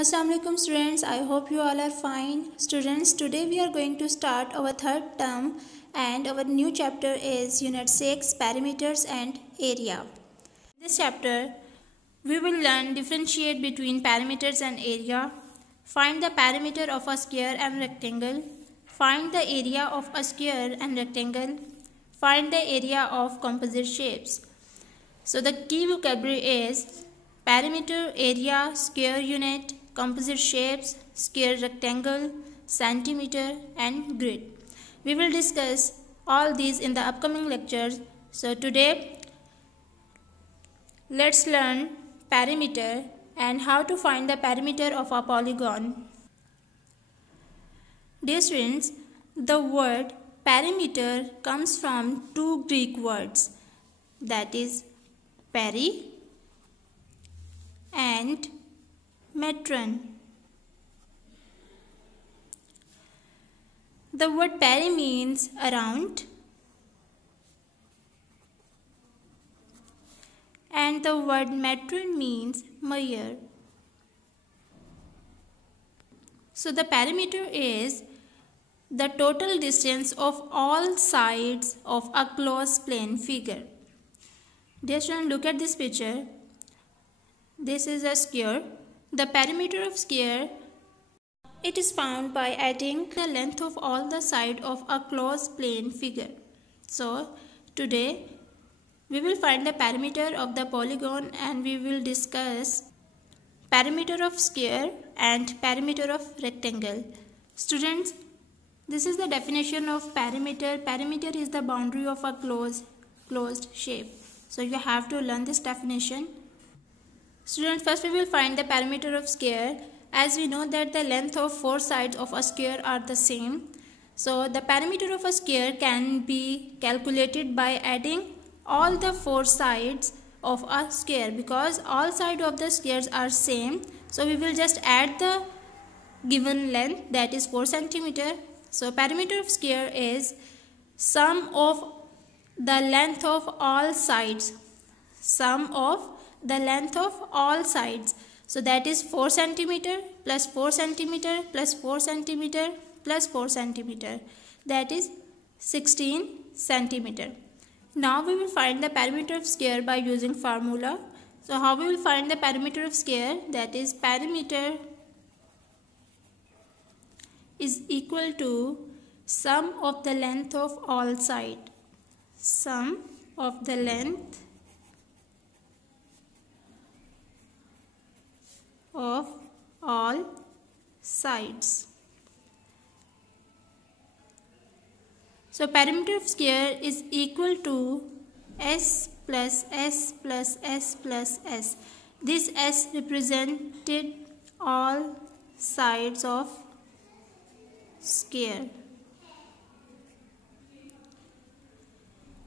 Assalamualaikum students, I hope you all are fine. Students, today we are going to start our third term and our new chapter is Unit 6 Perimeters and Area. In this chapter, we will learn differentiate between perimeters and area, find the perimeter of a square and rectangle, find the area of a square and rectangle, find the area of composite shapes. So the key vocabulary is perimeter, area, square unit, composite shapes, square rectangle, centimeter and grid. We will discuss all these in the upcoming lectures. So today let's learn perimeter and how to find the perimeter of a polygon. Dear students, the word perimeter comes from two Greek words, that is peri and metron. The word peri means around and the word metron means measure. So the perimeter is the total distance of all sides of a closed plane figure. Dear students, look at this picture. This is a square. The perimeter of square, it is found by adding the length of all the sides of a closed plane figure. So today we will find the perimeter of the polygon and we will discuss perimeter of square and perimeter of rectangle. Students, this is the definition of perimeter. Perimeter is the boundary of a closed shape. So you have to learn this definition. Students, first we will find the perimeter of square. As we know that the length of four sides of a square are the same. So the perimeter of a square can be calculated by adding all the four sides of a square, because all sides of the squares are same. So we will just add the given length, that is 4 centimeter. So perimeter of square is sum of the length of all sides. Sum of the length of all sides. So that is 4 centimeter plus 4 centimeter plus 4 centimeter plus 4 centimeter. That is 16 centimeter. Now we will find the perimeter of square by using formula. So how we will find the perimeter of square? That is perimeter is equal to sum of the length of all sides. Sum of the length of all sides. So perimeter of square is equal to S plus S plus S plus S. This S represented all sides of square.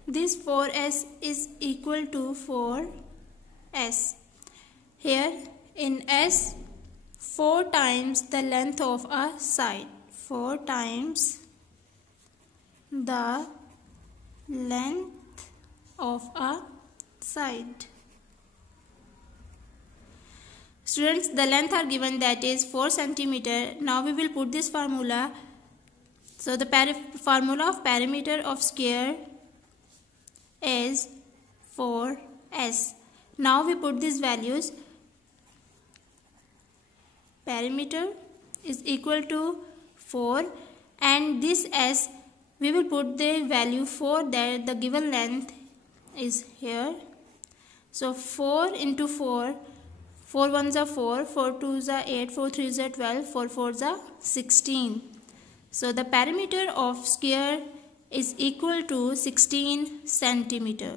This 4S is equal to 4S. Here in S, 4 times the length of a side. 4 times the length of a side. Students, the length are given, that is 4 centimeter. Now we will put this formula. So the formula of perimeter of square is 4S. Now we put these values. Perimeter is equal to 4 and this S we will put the value 4, that the given length is here. So 4 into 4, 4 1s are 4, 4 2s are 8, 4 3s are 12, 4 4s are 16. So the perimeter of square is equal to 16 centimeter.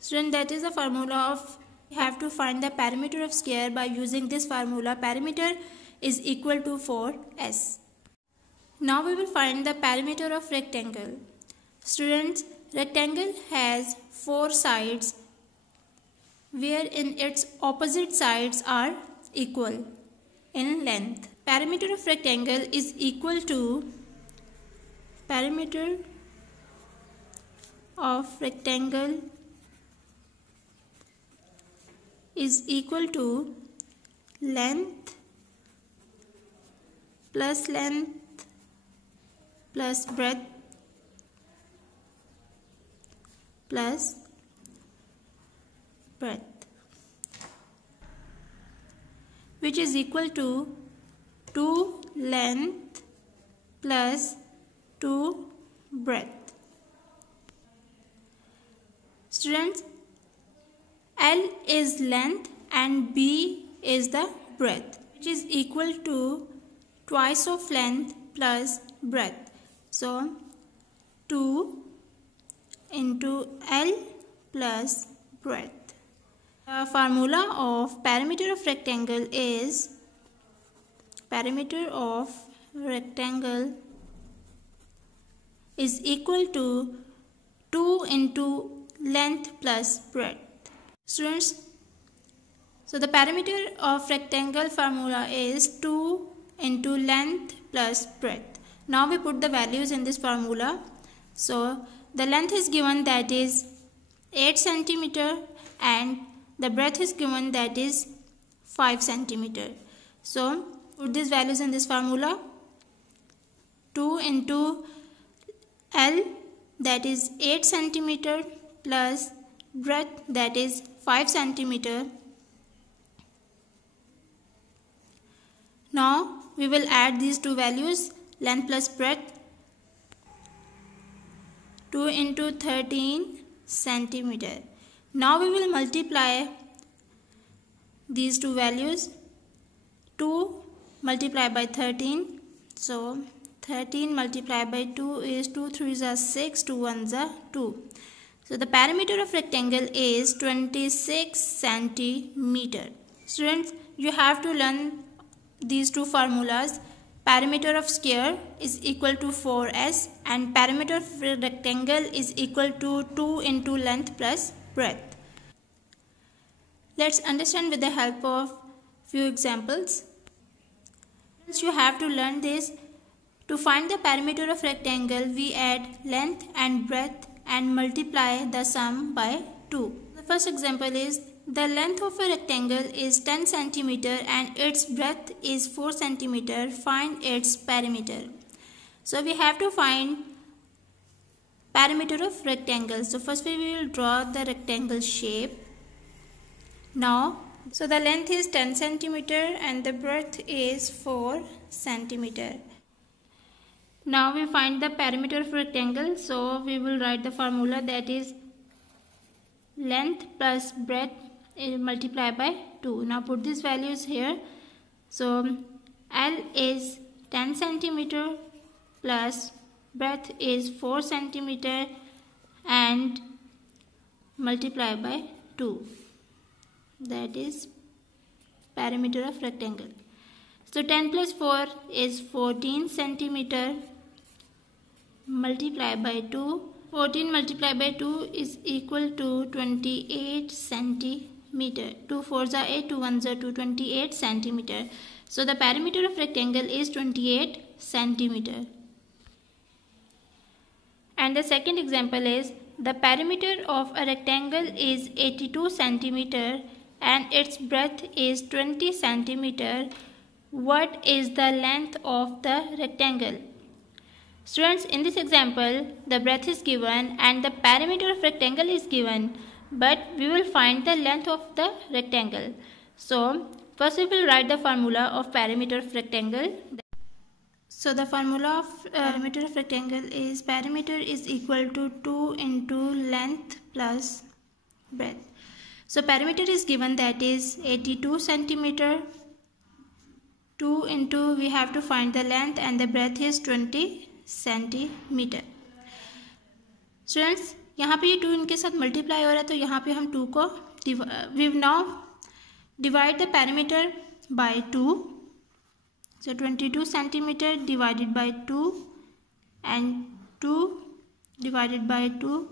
Student, that is the formula of, we have to find the perimeter of square by using this formula. Perimeter is equal to 4S. Now we will find the perimeter of rectangle. Students, rectangle has 4 sides wherein its opposite sides are equal in length. Perimeter of rectangle is equal to perimeter of rectangle is equal to length plus length plus breadth plus breadth, which is equal to 2 length plus 2 breadth. Students, L is length and B is the breadth, which is equal to twice of length plus breadth. So 2 into L plus breadth. The formula of perimeter of rectangle is equal to 2 into length plus breadth. Students, so the perimeter of rectangle formula is 2 into length plus breadth. Now we put the values in this formula. So the length is given, that is 8 cm, and the breadth is given, that is 5 cm. So put these values in this formula. 2 into L, that is 8 cm, plus breadth, that is 5 cm. Now we will add these two values, length plus breadth. 2 into 13 cm. Now we will multiply these two values. 2 multiplied by 13. So 13 multiplied by 2 is 2 3s are 6, 2 1s are 2. So the perimeter of rectangle is 26 cm. Students, you have to learn these two formulas. Perimeter of square is equal to 4s and perimeter of rectangle is equal to 2 into length plus breadth. Let's understand with the help of few examples. You have to learn this. To find the perimeter of rectangle, we add length and breadth and multiply the sum by 2. The first example is, the length of a rectangle is 10 cm and its breadth is 4 cm. Find its perimeter. So we have to find perimeter of rectangle. So first we will draw the rectangle shape. Now, so the length is 10 cm and the breadth is 4 cm. Now we find the perimeter of rectangle. So we will write the formula, that is length plus breadth multiplied by 2. Now put these values here. So L is 10 cm plus breadth is 4 cm and multiply by 2. That is perimeter of rectangle. So 10 plus 4 is 14 cm multiplied by 2. 14 multiplied by 2 is equal to 28 cm. 2 4s are 8, 2 1s are 2, 28 cm. So the perimeter of rectangle is 28 cm. And the second example is, the perimeter of a rectangle is 82 cm and its breadth is 20 cm. What is the length of the rectangle? Students, in this example, the breadth is given and the perimeter of rectangle is given, but we will find the length of the rectangle. So first we will write the formula of perimeter of rectangle. So the formula of perimeter of rectangle is, perimeter is equal to 2 into length plus breadth. So perimeter is given, that is 82 cm. 2 into, we have to find the length, and the breadth is 20 cm. Students, यहाँ पे ये 2 इनके साथ multiply हो रहा है, तो यहाँ पे हम 2 को we now divide the perimeter by 2. So 22 cm divided by 2 and 2 divided by 2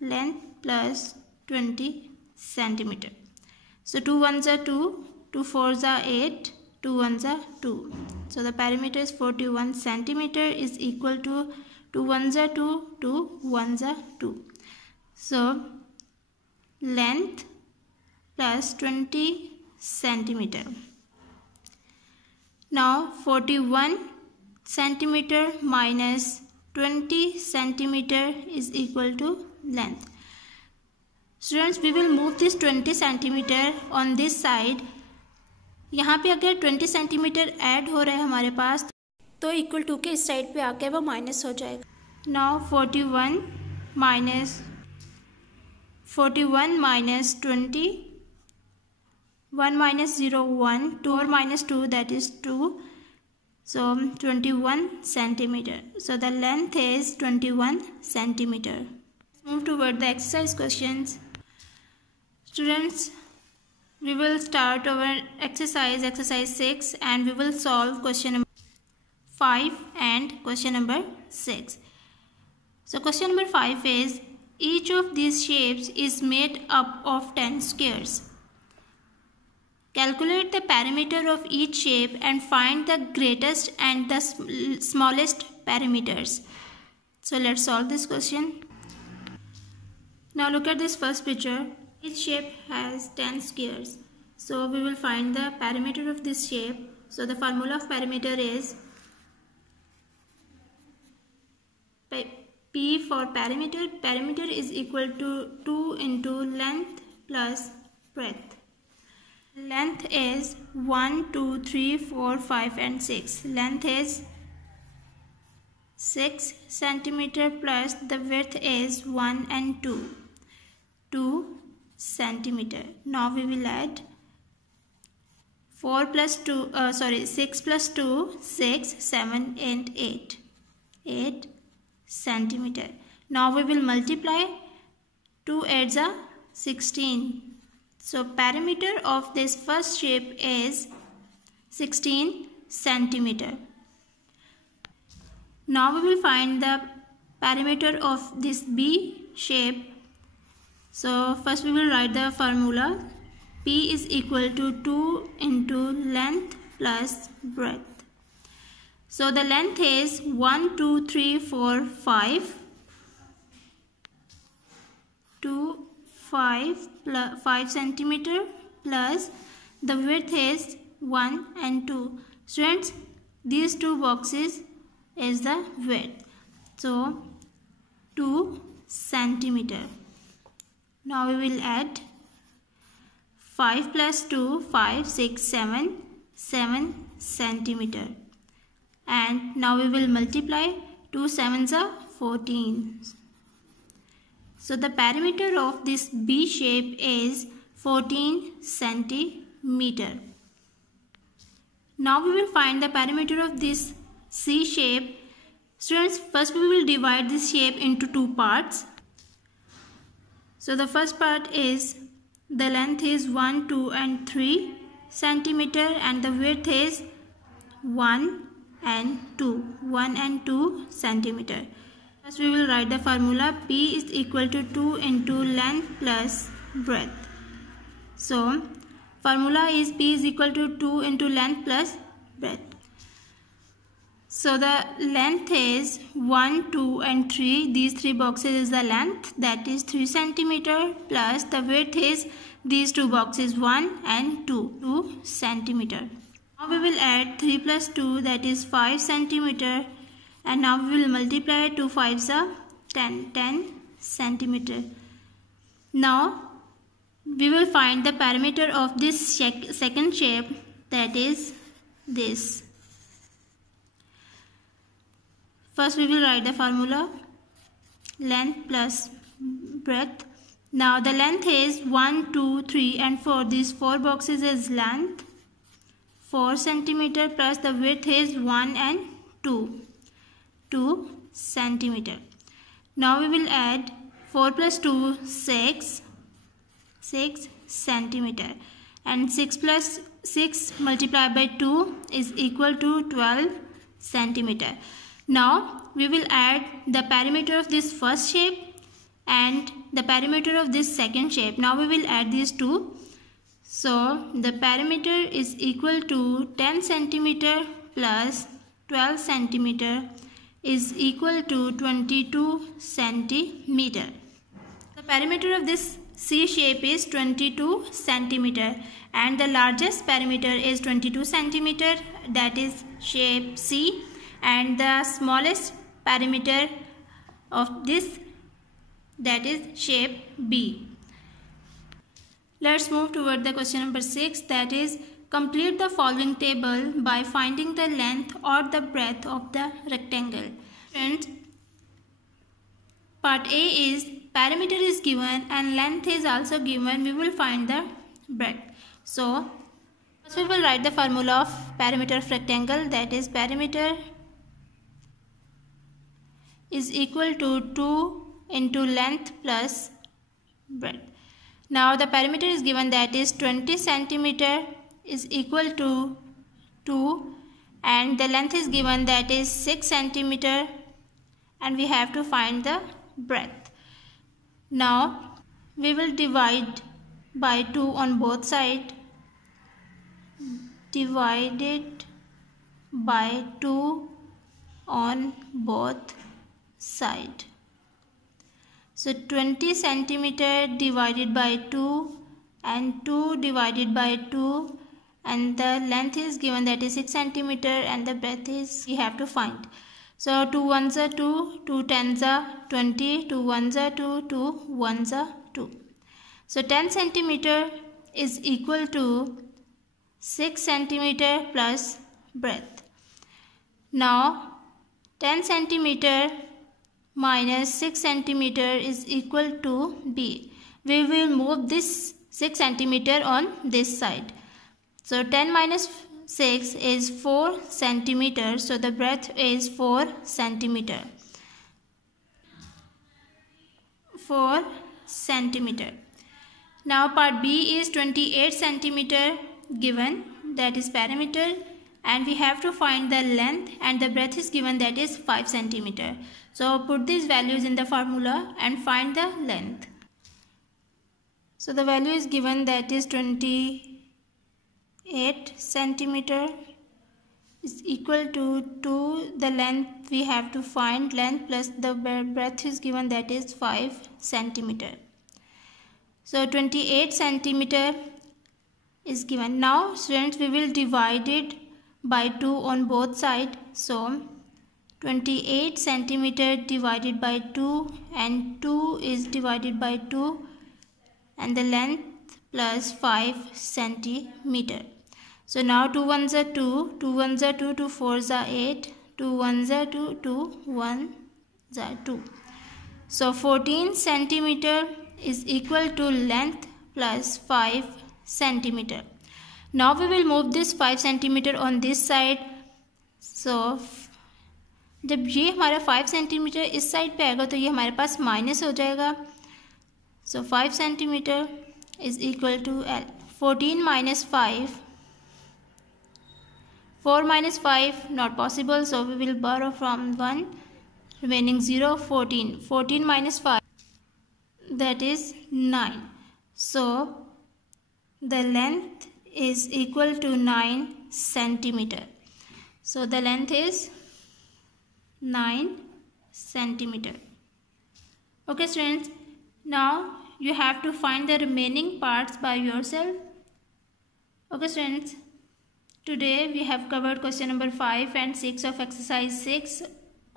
length plus 20 cm. So 2 1s are 2, 2 4s are 8, 2 1s are 2. So the perimeter is 41 cm is equal to 2 1s are 2, 2 1s are 2. So length plus 20 centimeter. Now 41 centimeter minus 20 centimeter is equal to length. Students, we will move this 20 centimeter on this side. यहाँ पे अगर 20 centimetre add हो रहा है हमारे पास तो equal to के इस साइड पे आके वो माइनस हो जाएगा. Now 41 minus 20, 1 minus 0 1, 2 or minus 2, that is 2, so 21 centimeter. So the length is 21 centimeter. Move toward the exercise questions. Students, we will start our exercise 6, and we will solve question number 5 and question number 6. So question number 5 is, each of these shapes is made up of 10 squares. Calculate the perimeter of each shape and find the greatest and the smallest perimeters. So let's solve this question. Now look at this first picture. Each shape has 10 squares. So we will find the perimeter of this shape. So the formula of perimeter is P for perimeter. Perimeter is equal to 2 into length plus breadth. Length is 1, 2, 3, 4, 5 and 6. Length is 6 centimeter plus the width is 1 and 2. 2 centimeter. Now we will add 6 plus 2, 6, 7 and 8. 8 centimeter. Now we will multiply. 2 8s are 16. So perimeter of this first shape is 16 centimeter. Now we will find the perimeter of this B shape. So first we will write the formula. P is equal to 2 into length plus breadth. So the length is 1, 2, 3, 4, 5. 5 centimeter plus the width is 1 and 2. Students, these two boxes is the width. So 2 centimeter. Now we will add 5 plus 2, 5, 6, 7 centimeter. And now we will multiply. 2 7s are 14. So the perimeter of this B shape is 14 centimeter. Now we will find the perimeter of this C shape. Students, first we will divide this shape into two parts. So the first part is, the length is 1, 2 and 3 centimeter and the width is 1 and 2 centimeter. First we will write the formula. P is equal to 2 into length plus breadth. So formula is P is equal to 2 into length plus breadth. So the length is 1, 2 and 3. These three boxes is the length, that is 3 centimeter, plus the width is these two boxes 1 and 2 centimeter. Now we will add 3 plus 2, that is 5 centimeter, and now we will multiply. 2 5s are 10 centimeter. Now we will find the perimeter of this second shape, that is this. First we will write the formula, length plus breadth. Now the length is 1, 2, 3 and 4. These four boxes is length 4 centimeter plus the width is 1 and 2 centimeter. Now we will add 4 plus 2 6 centimeter, and 6 plus 6 multiplied by 2 is equal to 12 centimeter. Now we will add the perimeter of this first shape and the perimeter of this second shape. Now we will add these two. So the perimeter is equal to 10 centimeter plus 12 centimeter is equal to 22 centimeter. The perimeter of this C shape is 22 centimeter and the largest perimeter is 22 centimeter, that is shape C, and the smallest perimeter of this, that is shape B. Let's move toward the question number 6, that is complete the following table by finding the length or the breadth of the rectangle. Friends, part A is perimeter is given and length is also given. We will find the breadth. So first we will write the formula of perimeter of rectangle, that is perimeter is equal to 2 into length plus breadth. Now the perimeter is given, that is 20 centimeter is equal to 2 and the length is given, that is 6 centimeter, and we have to find the breadth. Now we will divide by 2 on both sides. Divided by 2 on both sides. So 20 centimeter divided by 2 and 2 divided by 2, and the length is given, that is 6 centimeter, and the breadth is we have to find. So 2 ones are 2, 2 tens are 20, 2 ones are 2, 2 ones are 2. So 10 centimeter is equal to 6 centimeter plus breadth. Now 10 centimeter minus 6 centimeter is equal to B. We will move this 6 centimeter on this side. So 10 minus 6 is 4 centimeter. So the breadth is 4 centimeter. 4 centimeter. Now part B is 28 centimeter given, that is perimeter, and we have to find the length, and the breadth is given, that is 5 centimeter. So put these values in the formula and find the length. So the value is given, that is 28 centimeter is equal to the length we have to find, length plus the breadth is given, that is 5 centimeter. So 28 centimeter is given. Now students, we will divide it by 2 on both sides. So 28 centimeter divided by 2, and 2 is divided by 2, and the length plus 5 centimeter. So now 2 ones are 2, 2 ones are 2, 2 fours are 8, 2 ones are 2, 2 ones are 2. So 14 centimeter is equal to length plus 5 centimeter. Now we will move this 5 centimeter on this side. So जब ये हमारा 5 centimetre इस side पे आएगा तो ये हमारे पास minus हो जाएगा. So 5 centimeter is equal to L. 14 minus 5. 4 minus 5 not possible, so we will borrow from 1, remaining 0. 14. 14 minus 5, that is 9. So the length is equal to 9 centimeter. So the length is 9 centimeter. Okay students, now you have to find the remaining parts by yourself. Okay students, today we have covered question number 5 and 6 of exercise 6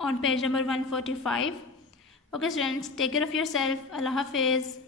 on page number 145. Okay students, take care of yourself. Allah Hafiz.